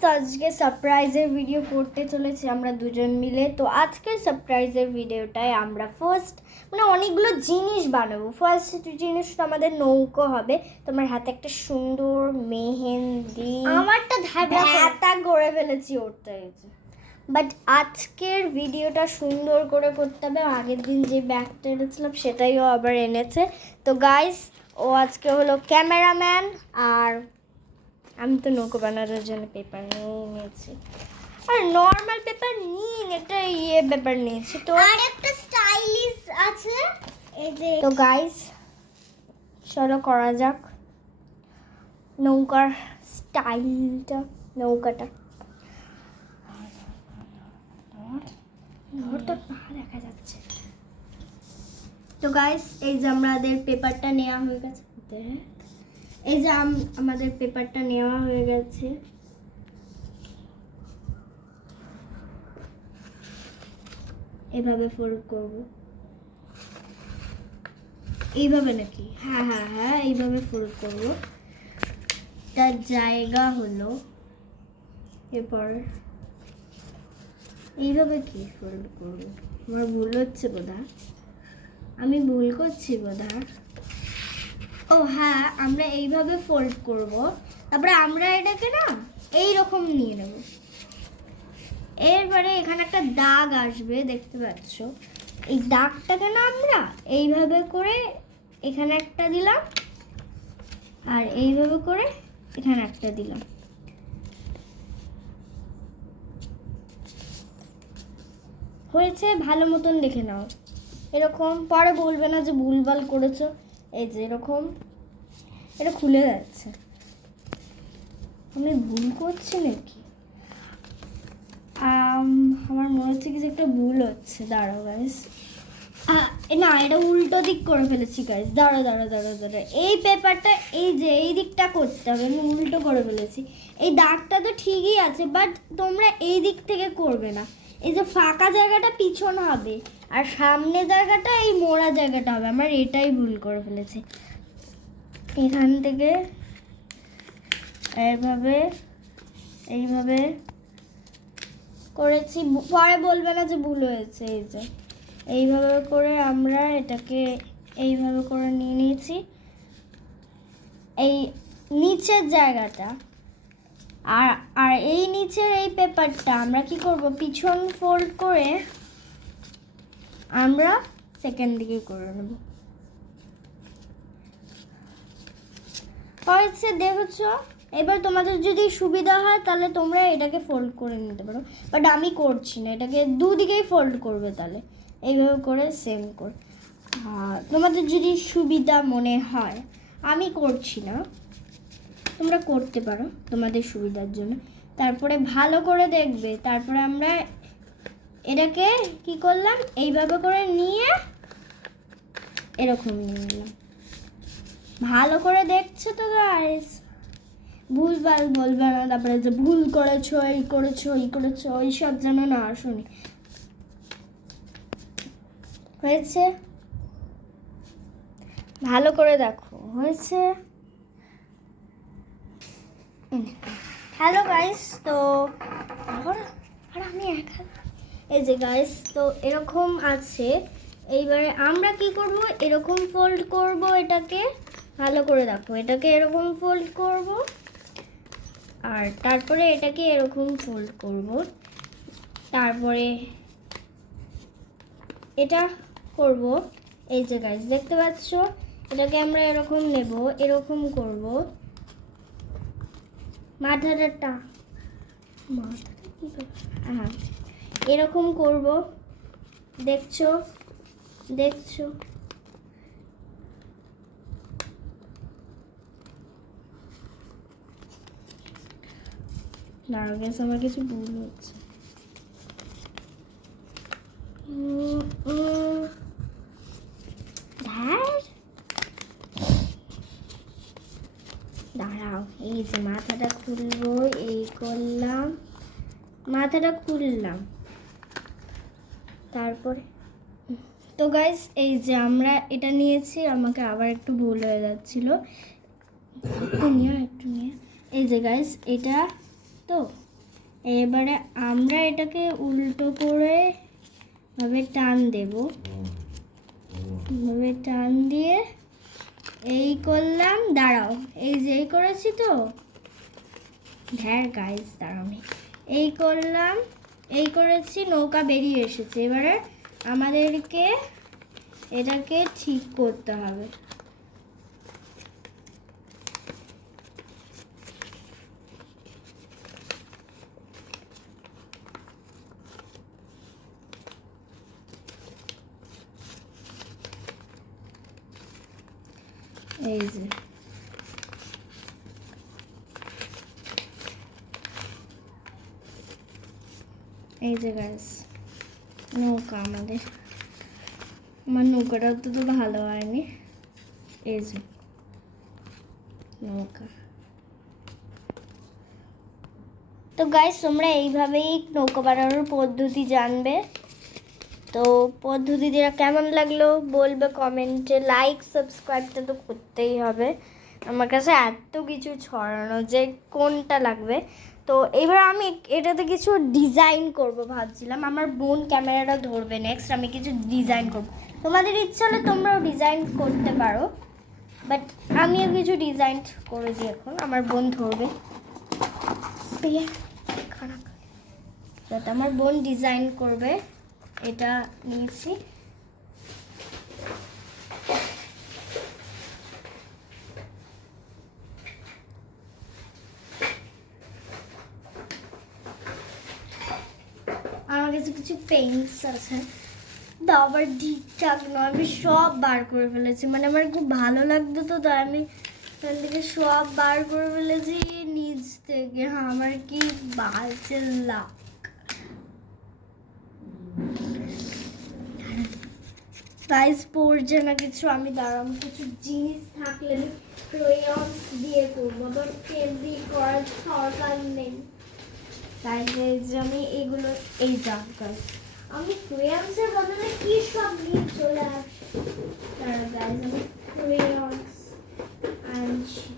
তো আজকে সারপ্রাইজের ভিডিও করতে চলেছি আমরা দুজন মিলে। তো আজকের সারপ্রাইজের ভিডিওটায় আমরা অনেকগুলো জিনিস বানাবো। ফার্স্ট জিনিস তো আমাদের নৌকো হবে। তোমার হাতে একটা সুন্দর মেহেন্দি, আমারটা ঢাকা করে ফেলেছি ওরটা। বাট আজকের ভিডিওটা সুন্দর করে করতে হবে। আগের দিন যে ব্যাগটা এনেছিলাম সেটাইও আবার এনেছে। তো গাইস, ও আজকে হলো ক্যামেরাম্যান, আর আমি তো নৌকো বানানোর জন্য পেপার নিয়েছি। আর নর্মাল পেপার নিন, একটা পেপার নিয়েছি। তো আর একটা স্টাইলিশ আছে এই যে। তো গাইস, চলো করা যাক নৌকার স্টাইলটা, নৌকাটা। তো দেখা যাচ্ছে। তো গাইস, এই যে আমাদের পেপারটা নেওয়া হয়ে গেছে। এই যে আমাদের পেপারটা নেওয়া হয়ে গেছে। এভাবে ফোল্ড করব। এইভাবে নাকি? হ্যাঁ হ্যাঁ হ্যাঁ, এইভাবে ফোল্ড করব। তার জায়গা হলো এরপর এইভাবে কি ফোল্ড করব? আমার ভুল হচ্ছে বোধহয়, আমি ভুল করছি বোধহয়। ও হ্যাঁ, আমরা এইভাবে ফোল্ড করব। তারপরে আমরা এটাকে না এইরকম নিয়ে নেব। এরপরে এখানে একটা দাগ আসবে, দেখতে পাচ্ছ? এই দাগটাকে না আমরা এইভাবে করে এখানে একটা দিলাম, আর এইভাবে করে এখানে একটা দিলাম। হয়েছে? ভালো মতন দেখে নাও। এরকম পরে বলবে না যে ভুলভাল করেছো। এই যে এরকম এটা খুলে যাচ্ছে। আমি ভুল করছি নাকি? আমার মনে হচ্ছে কিছু একটা ভুল হচ্ছে। দাঁড়াও গাইস, না, এটা উল্টো দিক করে ফেলেছি গাইস। দাঁড়া। এই পেপারটা এই যে এই দিকটা করতে হবে, আমি উল্টো করে ফেলেছি। এই দাগটা তো ঠিকই আছে, বাট তোমরা এই দিক থেকে করবে না। এই যে ফাঁকা জায়গাটা পিছন হবে, আর সামনে জায়গাটা এই মোড়া জায়গাটা হবে। আমার এটাই ভুল করে ফেলেছি। এখান থেকে এইভাবে করেছি, পরে বলবে না যে ভুল হয়েছে। এই যে এইভাবে করে আমরা এটাকে এইভাবে করে নিয়ে নিয়েছি। এই নিচের জায়গাটা আর এই নিচের এই পেপারটা আমরা কি করব, পিছন ফোল্ড করে আমরা সেকেন্ড দিকে করে নেব। হয়েছে, দেখেছো? এবার তোমাদের যদি সুবিধা হয় তাহলে তোমরা এটাকে ফোল্ড করে নিতে পারো, বাট আমি করছি না। এটাকে দুদিকেই ফোল্ড করবে, তাহলে এইভাবে করে সেম করে। তোমাদের যদি সুবিধা মনে হয়, আমি করছি না, তোমরা করতে পারো তোমাদের সুবিধার জন্য। তারপরে ভালো করে দেখবে। তারপরে আমরা এটাকে কি করলাম, এইভাবে করে নিয়ে এরকম নিয়ে নিলাম। ভালো করে দেখছো তো গাইস? ভুলভাল বলবে না তারপরে যে ভুল করেছো, এই করেছো ওইসব যেন না শুনি। হয়েছে? ভালো করে দেখো, হয়েছে? হ্যালো গাইস, তো আর আমি একা। এই যে গাইস, তো এরকম আছে। এইবারে আমরা কি করব, এরকম ফোল্ড করব এটাকে। ভালো করে দেখো, এটাকে এরকম ফোল্ড করব, আর তারপরে এটাকে এরকম ফোল্ড করব। তারপরে এটা করব। এই যে গাইস, দেখতে পাচ্ছ? এটাকে আমরা এরকম নেব, এরকম করব। মাথাটা কি করব? হ্যাঁ, এরকম করব। দেখছো? দাঁড়াও গেছে, আমার কিছু ভুল হচ্ছে। দাঁড়াও, এই যে মাথাটা খুলবো, এই করলাম, মাথাটা খুললাম। তারপরে তো গাইস, এই যে আমরা এটা নিয়েছি। আমাকে আবার একটু ভুল হয়ে যাচ্ছিল, একটু নিয়ে। এই যে গাইস, এটা তো এবারে আমরা এটাকে উল্টো করে ভাবে টান দেব, ভাবে টান দিয়ে এই করলাম। দাঁড়াও, এই যে এই করেছি তো, হ্যাঁ গাইস দাঁড়াও, এই করলাম, এই করেছি, নৌকা বেরিয়ে এসেছে। এবারে আমাদেরকে এটাকে ঠিক করতে হবে। এই যে এই যে গাইস নৌকা আমাদের, আমার নৌকাটা তো ভালো হয়নি। এই যে নৌকা। তো গাইস তোমরা এইভাবেই নৌকা বানানোর পদ্ধতি জানবে। তো পদ্ধতিটা কেমন লাগলো বলবে কমেন্টে। লাইক সাবস্ক্রাইবটা তো করতেই হবে। আমার কাছে এত কিছু ছড়ানো যে কোনটা লাগবে। তো এবার আমি এটাতে কিছু ডিজাইন করব ভাবছিলাম। আমার বোন ক্যামেরাটা ধরবে, নেক্সট আমি কিছু ডিজাইন করব। তোমাদের ইচ্ছা হলে তোমরাও ডিজাইন করতে পারো, বাট আমিও কিছু ডিজাইন করে দিই। এখন আমার বোন ধরবে, আমার বোন ডিজাইন করবে। এটা নিয়েছি। আমার কাছে কিছু পেইন্টস আছে, আবার ঠিকঠাক নয়, আমি সব বার করে ফেলেছি। মানে আমার খুব ভালো লাগতো তো, তাই আমি এখান থেকে সব বার করে ফেলেছি নিচ থেকে। হ্যাঁ, আমার কি বাজে লাগ। গাইস পড়ছে না কিছু, আমি দাঁড়াম কিছু জিনিস থাকলে ক্রেয়ন্স দিয়ে করবো, আবার পেন দিয়ে করার দরকার নেই। তাই যে আমি এগুলো এই জায়গায় আমি ক্রেয়ন্সের বদলে কি সব নিয়ে চলে আসি। তারা গাইস আমি ক্রেয়ন্স আনছি,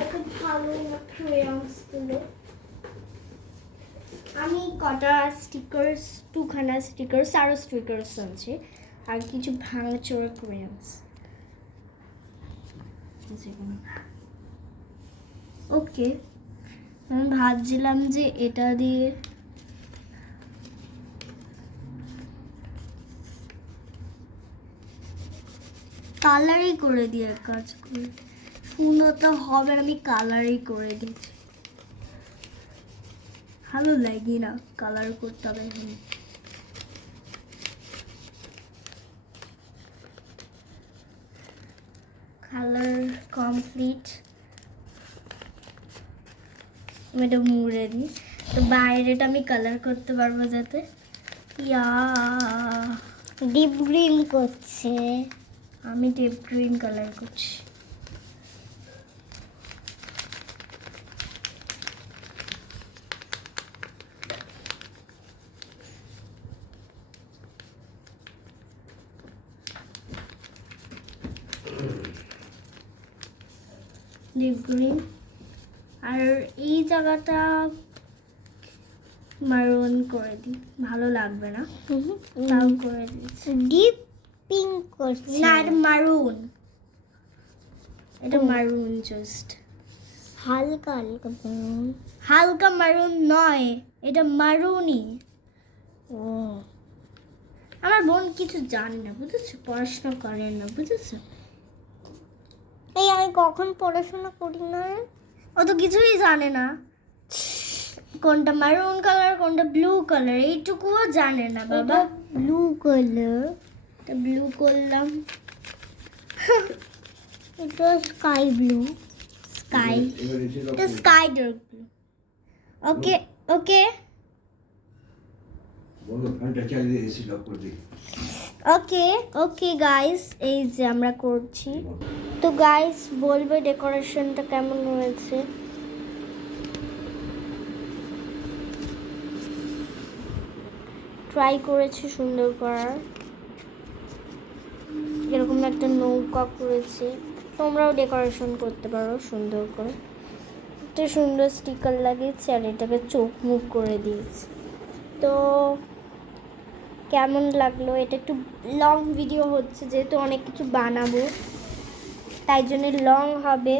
অত ভালো না ক্রেয়ন্স গুলো। আমি কটা স্টিকার্স, 2খানা স্টিকার্স, আরও স্টিকার্স আছে, আর কিছু ভাঙচোরা ক্রেয়ন্স। ওকে, আমি ভাবছিলাম যে এটা দিয়ে কালারই করে দিয়ে কাজ করি। সুন্দর তো হবে, আমি কালারই করে দিচ্ছি। ভালো লাগে না কালার করতে হবে। Colour complete. আমি এটা মুড়ে দিই, তো বাইরেটা আমি কালার করতে পারবো যাতে। ইয়া ডিপ গ্রিন করছে, আমি ডিপ গ্রিন কালার করছি। ডিপ গ্রিন, আর এই জায়গাটা মারুন করে দিই, ভালো লাগবে না, তাও করে দিচ্ছি। ডিপ পিঙ্ক করছে না, এটা মারুন, এটা মারুন, জাস্ট হালকা হালকা ব্রাউন। হালকা মারুন নয়, এটা মারুনই। ও আমার বোন কিছু জানে না, বুঝেছো, পড়াশোনা করে না, বুঝেছো। এই আমি কখন পড়াশোনা করি না রে? ও তো কিছুই জানে না, কোনটা মারুন কালার কোনটা ব্লু কালার এইটুকুও জানে না বাবা। ব্লু কালার, এটা ব্লু করলাম, এটা স্কাই ব্লু। স্কাই, এটা স্কাই ডার্ক ব্লু। ওকে ওকে বলো, ফ্যানটা চালিয়ে এসি লক করে দিই। ওকে ওকে গাইস, এই যে আমরা করছি। তো গাইস বলবে ডেকোরেশনটা কেমন হয়েছে। ট্রাই করেছি সুন্দর করার, এরকম একটা নৌকা করেছি। তোমরাও ডেকোরেশন করতে পারো সুন্দর করে। একটা সুন্দর স্টিকার লাগিয়েছি আর এটাকে চোখ মুখ করে দিয়েছি। তো কেমন লাগলো? এটা একটু লং ভিডিও হচ্ছে যেহেতু অনেক কিছু বানাবো, তাই জন্য লং হবে।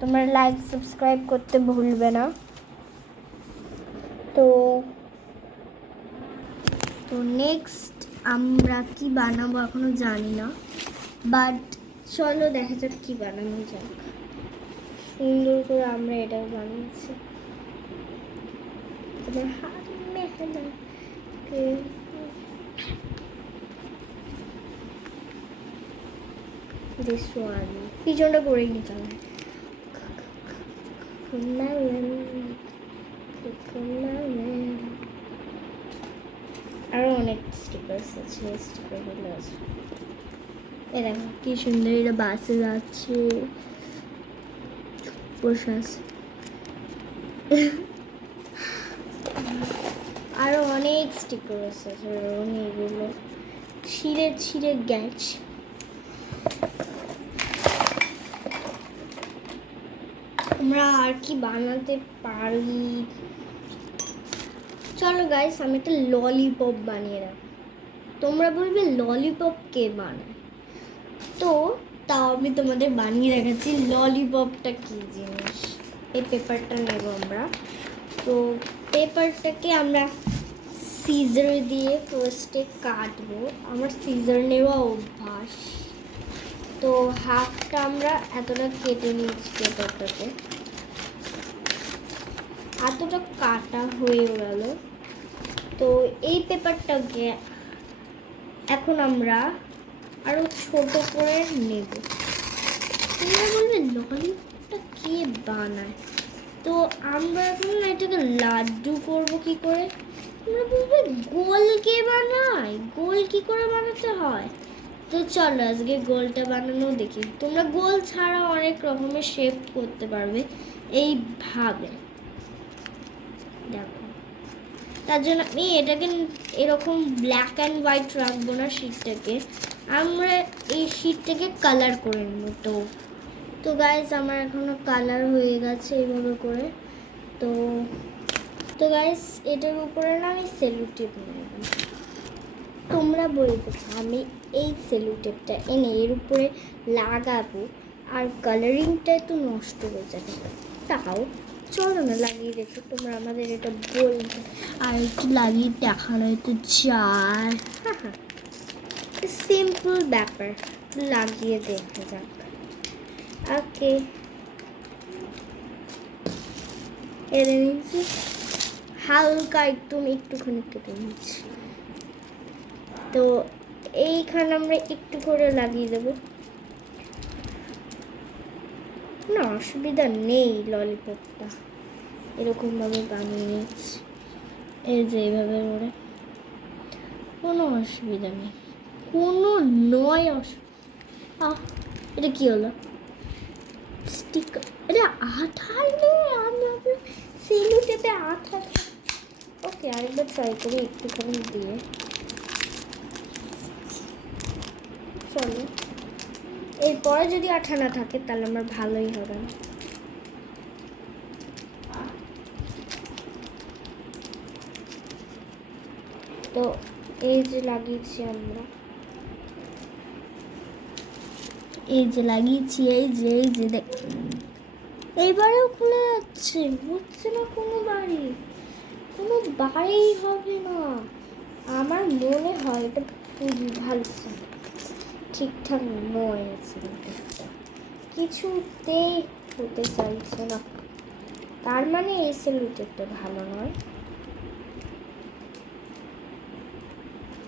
তোমরা লাইক সাবস্ক্রাইব করতে ভুলবে না। তো তো নেক্সট আমরা কি বানাবো এখনো জানি না, বাট চলো দেখা যাক কি বানানো যাক। সুন্দর করে আমরা এটাও বানিয়েছি। তোমার হাত মেহেনা this one পিছনটা করেই নিতাম। আরো অনেক স্টিকার্স আছে, স্টিকারগুলো আছে। এ দেখো কি সুন্দর, এটা বাসে যাচ্ছে, বসে আছে। আরো অনেক স্টিকার আছে, এগুলো ছিঁড়ে ছিঁড়ে গেছে। আমরা আর কি বানাতে পারি? চলো গাইস, আমি একটা ললিপপ বানিয়ে রাখি। তোমরা বলবে ললিপপ কে বানায়? তো তাও আমি তোমাদের বানিয়ে রেখেছি ললিপপটা কি জিনিস। এই পেপারটা নেব আমরা। তো পেপারটাকে আমরা সিজার দিয়ে ফার্স্টে কাটবো। আমার সিজার নেওয়া অভ্যাস। তো হাফটা আমরা এতটা কেটে নিয়েছি পেপারটাকে, এতটা কাটা হয়ে গেল। তো এই পেপারটাকে এখন আমরা আরো ছোট করে নেব। তোমরা বলবে ললিপপটা কে বানায়? তো আমরা এখন এটাকে লাড্ডু করব কি করে? তোমরা বলবে গোল কে বানায়? গোল কি করে বানাতে হয়? তো চলো আজকে গোলটা বানানো দেখি। তোমরা গোল ছাড়া অনেক রকমের শেপ করতে পারবে এইভাবে। দেখো, তার জন্য আমি এটাকে এরকম ব্ল্যাক অ্যান্ড হোয়াইট রাখবো না শিটটাকে, আমরা এই শিটটাকে কালার করে নেব। তো গাইজ আমার এখনো কালার হয়ে গেছে এইভাবে করে। তো গাইজ এটার উপরে না আমি সেলো টেপ নেব। তোমরা বলবে আমি এই সেলো টেপটা এনে এর উপরে লাগাবো আর কালারিংটা তো নষ্ট হয়ে যাবে। তাও চলো না লাগিয়ে দেখো। তোমরা আমাদের এটা বলবে আর একটু লাগিয়ে দেখানো তো চার। হ্যাঁ, সিম্পল ব্যাপার, লাগিয়ে দেখা যাক। ওকে, এনে নিয়েছি, হালকা একটুখানি কেটে নিচ্ছি। তো এইখানে আমরা একটু করে লাগিয়ে দেবো, না অসুবিধা নেই। ললিপপটা এরকমভাবে বানিয়ে নিচ্ছি, এই যে এইভাবে করে, কোনো অসুবিধা নেই, কোনো নয় অসুবিধা। এটা কি হলো? স্টিকার, এটা আঠা নেই, আমি সেলো টেপে আঠা। ওকে, আরেকবার ট্রাই করি একটুখানি দিয়ে। চলো, এরপরে যদি আঠা না থাকে তাহলে আমার ভালোই হবে না। তো এই যে লাগিয়েছি আমরা, এই যে লাগিয়েছি, এই যে দেখ, এইবারেও খুলে যাচ্ছে, হচ্ছে না কোনো বাড়ি হবে না। আমার মনে হয় এটা ভালো ঠিকঠাক নয়, কিছুতেই হতে চাইছে না, তার মানে এই সেলুটেপটা ভালো নয়।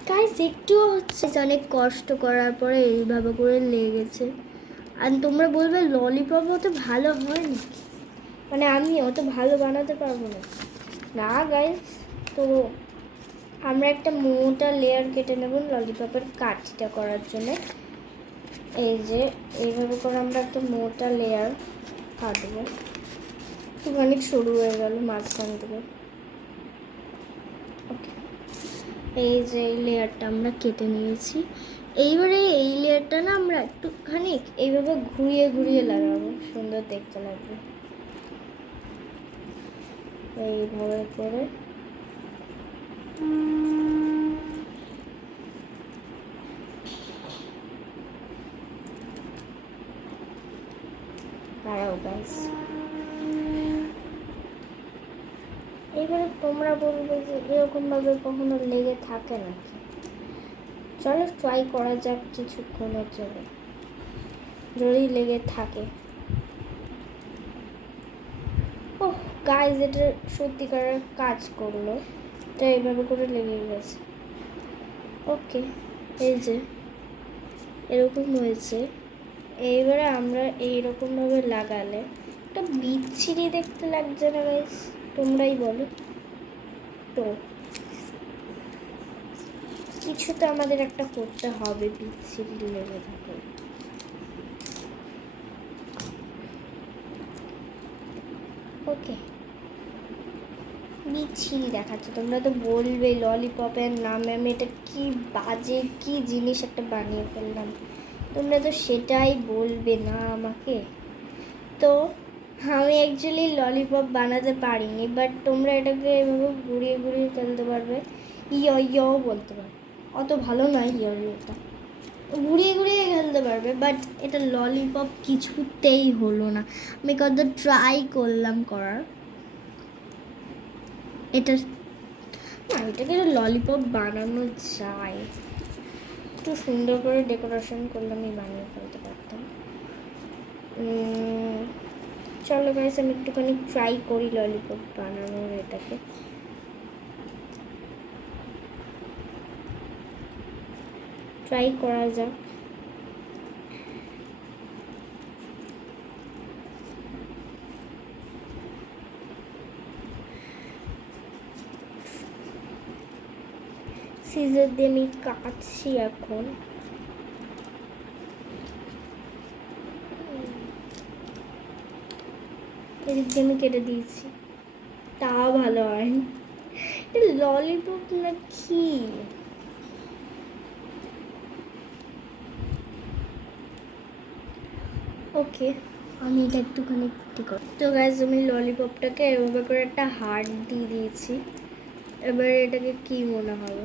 গাইস একটুও হচ্ছে, অনেক কষ্ট করার পরে এইভাবে করে লেগেছে। আর তোমরা বলবে ললিপপ অত ভালো হয় নাকি, মানে আমি অত ভালো বানাতে পারবো না। না গাইস, তো আমরা একটা মোটা লেয়ার কেটে নেব ললিপপের কাঠিটা করার জন্য। এই যে এইভাবে করে আমরা একটা মোটা লেয়ার কাটবো। খুব অনেক সরু হয়ে গেল মাঝখান থেকে। ওকে, এই যে এই লেয়ারটা আমরা কেটে নিয়েছি। এইবারে এই লেয়ারটা না আমরা একটুখানি এইভাবে ঘুরিয়ে ঘুরিয়ে লাগাবো, সুন্দর দেখতে লাগবে। এইভাবে করে দাঁড়াও গাইস। এবারে তোমরা বলবে যে এরকমভাবে কখনো লেগে থাকে নাকি? চলো ট্রাই করা যাক কিছুক্ষণের জন্য, যদি লেগে থাকে। ওহ গাইস, এটা সত্যিকারের কাজ করলো, এটা এইভাবে করে লেগে গেছে। ওকে, এই যে এরকম হয়েছে। এইবারে আমরা এইরকমভাবে লাগালে একটা বিচ্ছিরি দেখতে লাগছে না গাইস? তোমরাই বলো তো। কিছু তো আমাদের একটা করতে হবে, বিচ্ছিরি লেগে থাকে। ওকে, বিচ্ছিরি দেখাচ্ছে। তোমরা তো বলবে ললিপপের নামে আমি এটা কি বাজে কি জিনিস একটা বানিয়ে ফেললাম, তোমরা তো সেটাই বলবে না আমাকে। তো আমি অ্যাকচুয়ালি ললিপপ বানাতে পারিনি, বাট তোমরা এটাকে এভাবে ঘুরিয়ে ঘুরিয়ে ফেলতে পারবে, ইয়ও বলতে পারবে। অত ভালো নয় ইয়োটা, ঘুরিয়ে ঘুরিয়ে খেলতে পারবে, বাট এটা ললিপপ কিছুতেই হলো না। আমি কত ট্রাই করলাম করার, এটা না, এটাকে ললিপপ বানানো যায়, একটু সুন্দর করে ডেকোরেশন করলে আমি বানিয়ে ফেলতে পারতাম। চলো গাইস, আমি একটুখানি ট্রাই করি ললিপপ বানানোর। এটাকে ট্রাই করা যাক। সিজার দিয়ে আমি কাটছি এখন। এদিক দিয়ে আমি কেটে দিয়েছি, তাও ভালো হয়নি। ললিপপ না কি? ওকে, আমি এটা একটুখানি ঠিক করি। তো গাইস, আমি ললিপপটাকে এভাবে করে একটা হার্ট দিয়ে দিয়েছি। এবার এটাকে কি মনে হবে?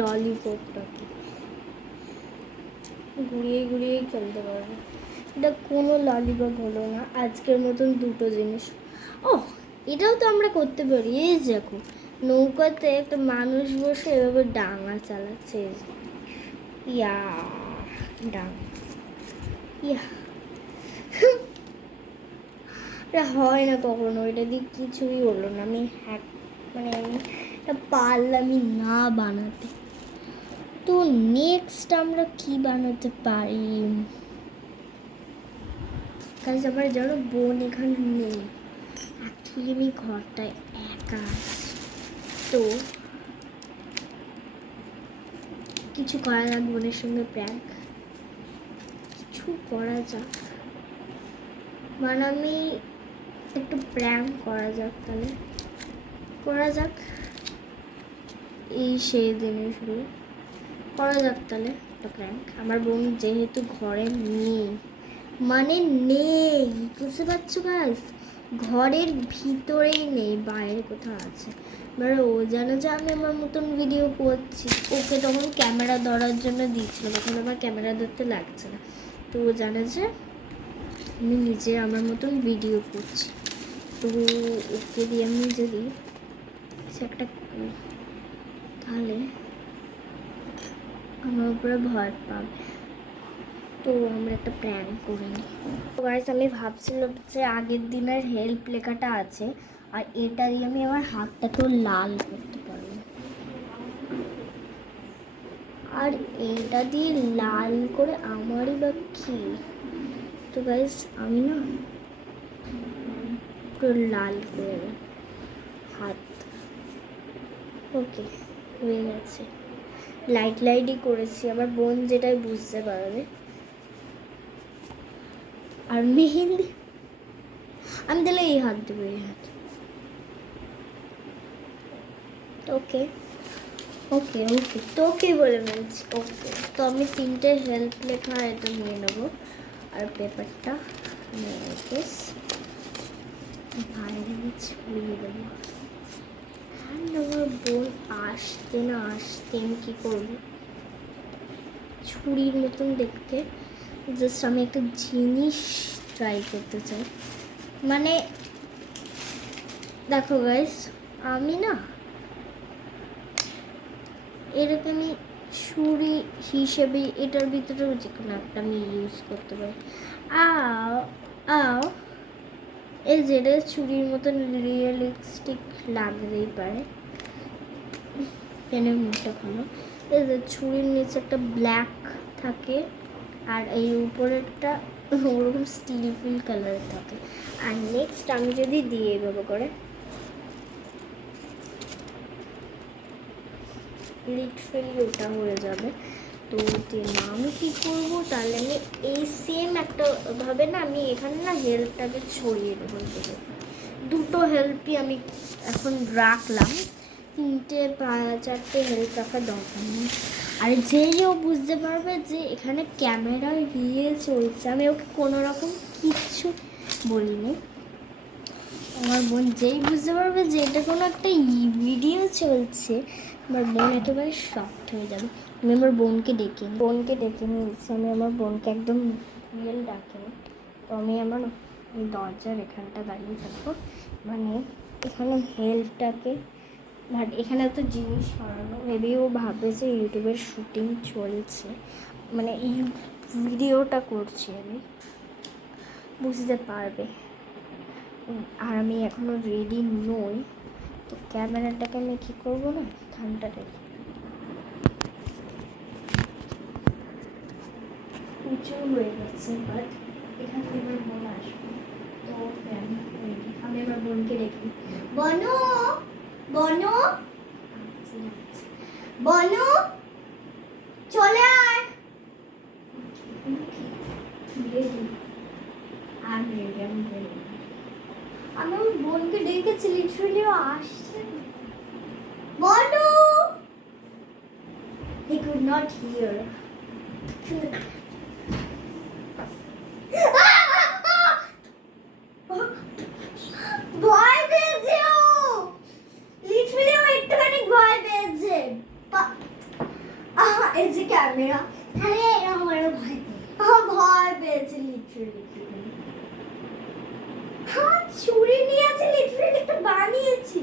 ললিপপটাকে ঘুরিয়ে ঘুরিয়ে খেলতে পারবো। এটা কোনো ললিপপ হলো না। আজকের মতন দুটো জিনিস। ও, এটাও তো আমরা করতে পারি। এই দেখো, নৌকাতে একটা মানুষ বসে এভাবে ডাঙা চালাচ্ছে। ইয়া ডাঙা, ইয়া এটা হয় না কখনো, এটা দিয়ে কিছুই হলো না। আমি আমি এটা পারলামই না বানাতে। তো নেক্সট আমরা কি বানাতে পারি? কাজ আমার যেন বোন এখানে নেই, অ্যাকচুয়ালি আমি ঘরটায় একা আছি। তো কিছু করা যাক, বোনের সঙ্গে প্র্যাঙ্ক কিছু করা যাক। মানে আমি একটু প্র্যাঙ্ক করা যাক, তাহলে করা যাক। এই সেই জিনিসগুলো করা যাক তাহলে একটা প্র্যাঙ্ক। আমার বোন যেহেতু ঘরে নেই, মানে নেই, বুঝতে পারছো গাইস? ঘরের ভিতরেই নেই, বাইরে কোথাও আছে। এবার ও জানে যে আমি আমার মতন ভিডিও করছি। ওকে তখন ক্যামেরা ধরার জন্য দিয়েছিল, তখন আমার ক্যামেরা ধরতে লাগছে না। তো ও জানে যে আমি নিজে আমার মতন ভিডিও করছি। তো ওকে দিয়ে আমি যদি কিছু একটা করি, তাহলে আমার উপরে ভয় পাবে। তো আমরা একটা প্ল্যান করে নিই। তো গাইস, আমি ভাবছিলাম যে আগের দিনের হেল্প লেখাটা আছে, আর এটা দিয়ে আমি আমার হাতটাকেও লাল করতে পারবো। আর এইটা দিয়ে লাল করে আমারই বা কি? তো গাইস, আমি না পুরো লাল করে দেব হাত। ওকে, হয়ে গেছে। লাইটই করেছি, আমার বোন যেটাই বুঝতে পারবে। আর মেহেন্দি আমি তাহলে এই হাত দেবো, এই হাত। ওকে, ওকে ওকে তোকে বলে বলছি ওকে। তো আমি 3টে হেল্প লেখা এটা নিয়ে নেবো আর পেপারটা নিয়ে বেশ বাইরে ছড়িয়ে দেবো। আর আমার বোন আসতে না আসতে আমি কী করবো, ছুরির মতন দেখতে জাস্ট আমি একটা জিনিস ট্রাই করতে চাই। মানে দেখো গাইস, আমি না এটাকে আমি ছুরি হিসেবে এটার ভিতরেও যে কোনো একটা আমি ইউজ করতে পারি। আও আও এই যেটা ছুরির মতন রিয়েলিস্টিক লাগতেই পারে। পেনের মুখটা ভালো, এই যে ছুরির নিচে একটা ব্ল্যাক থাকে আর এই উপরেরটা ওরকম স্টিল ফিল কালারের থাকে। আর নেক্সট আমি যদি দিয়ে এইভাবে করে লিটারালি ওটা হয়ে যাবে। তো আমি কী করবো তাহলে, আমি এই সেম একটা ভাবে না আমি এখানে না হেল্পটাকে ছড়িয়ে দেবো। দুটো হেল্পই আমি এখন রাখলাম, 3-4টে হেল্প রাখার দরকার নেই। আর যেও বুঝতে পারবে যে এখানে ক্যামেরা দিয়ে চলছে, আমি ওকে কোনো রকম কিচ্ছু বলিনি। আমার বোন যেই বুঝতে পারবে যে এটা কোনো একটা ভিডিও চলছে, আমার বোন একেবারে শকড হয়ে যাবে। আমি আমার বোনকে ডেকে নিয়েছি, আমি আমার বোনকে একদম রিয়েল ডাকিনি। তো আমি আমার এই দরজার এখানটা দাঁড়িয়ে থাকবো, মানে এখানে হেল্পটাকে এখানে তো জিনিস সরানো ভেবেও ভাবে যে ইউটিউবের শুটিং চলছে, মানে এই ভিডিওটা করছি আমি, বুঝতে পারবে। আর আমি এখনো রেডি নই, তো ক্যামেরাটাকে আমি কী করবো না এখানটা রেখে উঁচু হয়ে গেছে, বাট এখান থেকে আমার বোন আসবে। তো আমি আমার বোনকে রেখে বনু বনু বনু চলে আয়। আমি আমার বোনকে ডেকেছি, লিটারালি আসছে। বনু He could not hear. ভয় পেয়েছে ও, লিটারালি ও একটুখানি ভয় পেয়েছে। এই যে ক্যামেরা, আরে আমারও ভয় পেয়েছে। ভয় পেয়েছে লিটারালি। হ্যাঁ ছুরি নিয়ে আছে, লিটারালি একটা বানিয়েছি।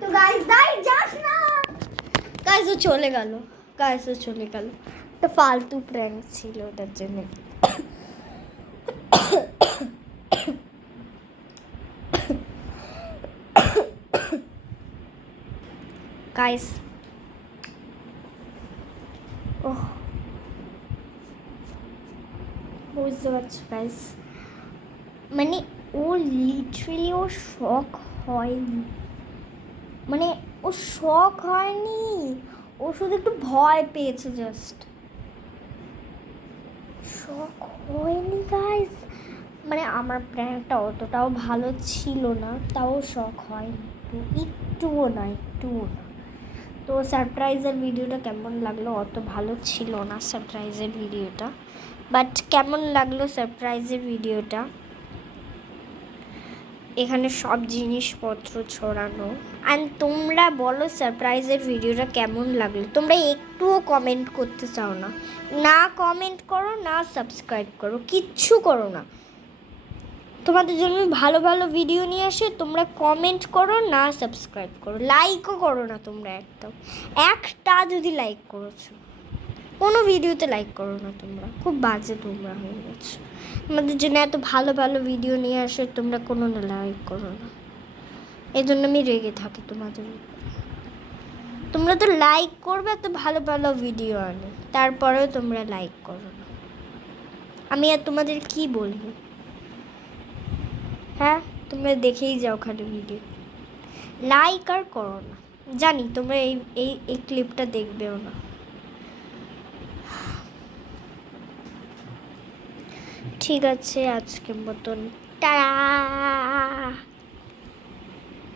তো গাইস যাস না। গাইস ও চলে গেল, একটা ফালতু প্র্যাঙ্ক ছিল ওটার জন্য। গাইস বুঝতে পারছো গাইস, মানে ও লিটারালি ও শক হয়নি, মানে ও শক হয়নি, ও শুধু একটু ভয় পেয়েছে, জাস্ট শক হয়নি গাইস। মানে আমার প্র্যাঙ্কটা অতটাও ভালো ছিল না, তাও শক হয়নি একটুও না। তো সারপ্রাইজের ভিডিওটা কেমন লাগলো, অত ভালো ছিল না সারপ্রাইজের ভিডিওটা, বাট কেমন লাগলো সারপ্রাইজের ভিডিওটা, এখানে সব জিনিসপত্র ছড়ানো। অ্যান্ড তোমরা বলো সারপ্রাইজের ভিডিওটা কেমন লাগলো, তোমরা একটুও কমেন্ট করতে চাও না, না কমেন্ট করো না সাবস্ক্রাইব করো, কিচ্ছু করো না। তোমাদের জন্য ভালো ভালো ভিডিও নিয়ে আসে, তোমরা কমেন্ট করো না সাবস্ক্রাইব করো, লাইকও করো না তোমরা, একদম একটা যদি লাইক করেছো, কোনো ভিডিওতে লাইক করো না, তোমরা খুব বাজে তোমরা হয়ে গেছো। আমাদের জন্য এত ভালো ভালো ভিডিও নিয়ে আসে, তোমরা কোনো লাইক করো না, এই জন্য আমি রেগে থাকি তোমাদের উপরে। তোমরা তো লাইক করবে, এত ভালো ভালো ভিডিও আনে, তারপরেও তোমরা লাইক করো না, আমি আর তোমাদের কি বলবো। হ্যাঁ তোমরা দেখেই যাও ওখানে ভিডিও, লাইক আর করো না, জানি তোমরা এই ক্লিপটা দেখবেও না। ঠিক আছে আজকের মতন টাটা।